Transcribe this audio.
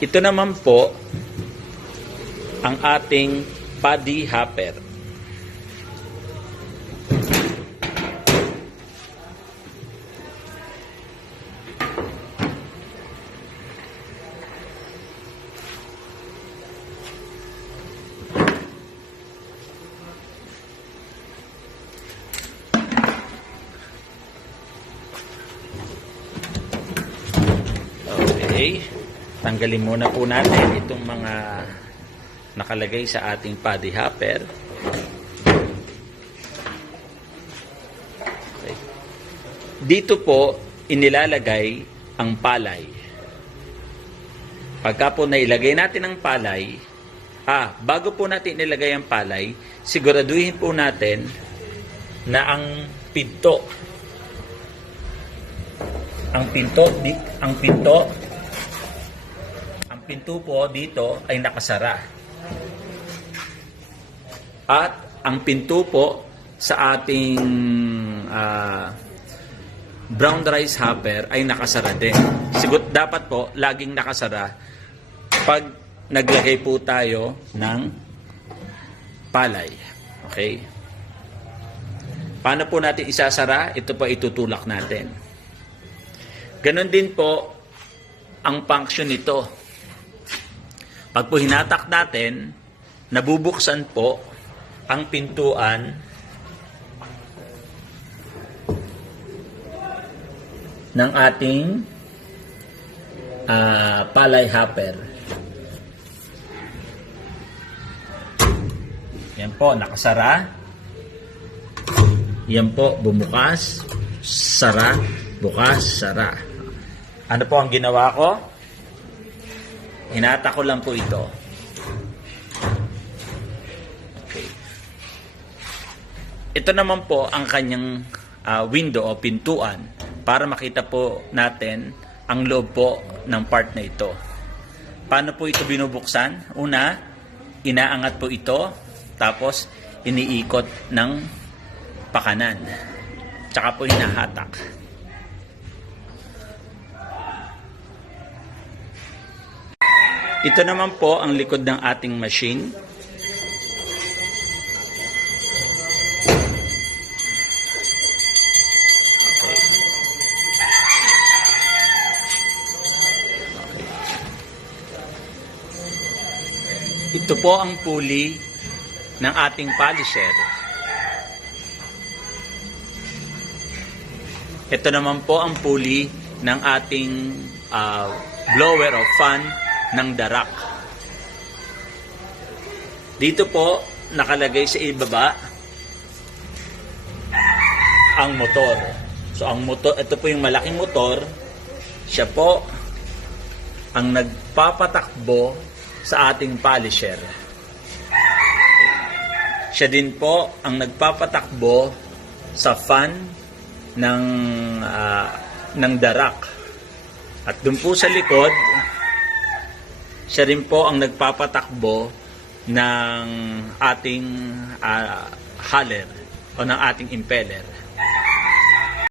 Ito naman po ang ating paddy hopper. Okay, tanggalin muna po natin itong mga nakalagay sa ating paddy hopper. Okay. Dito po inilalagay ang palay. Pagka po nailagay natin ang palay, bago po natin ilagay ang palay, siguraduhin po natin na ang pinto po dito ay nakasara. At ang pinto po sa ating brown rice hopper ay nakasara din. Siguro dapat po laging nakasara pag naglagay po tayo ng palay. Okay? Paano po natin isasara? Ito po itutulak natin. Ganon din po ang function nito. Pag po hinatak natin, nabubuksan po ang pintuan ng ating palay hopper. Yan po, nakasara. Yan po, bumukas, sara, bukas, sara. Ano po ang ginawa ko? Hinata ko lang po ito. Okay. Ito naman po ang kanyang window o pintuan para makita po natin ang loob po ng part na ito. Paano po ito binubuksan? Una, inaangat po ito, tapos iniikot ng pakanan. Tsaka po hinahatak. Ito naman po ang likod ng ating machine. Okay. Ito po ang pulley ng ating polisher. Ito naman po ang pulley ng ating blower o fan ng darak. Dito po nakalagay sa ibaba ang motor. So ang motor, ito po yung malaking motor, siya po ang nagpapatakbo sa ating polisher. Siya din po ang nagpapatakbo sa fan ng darak. At dun po sa likod, siya rin po ang nagpapatakbo ng ating haller o ng ating impeller.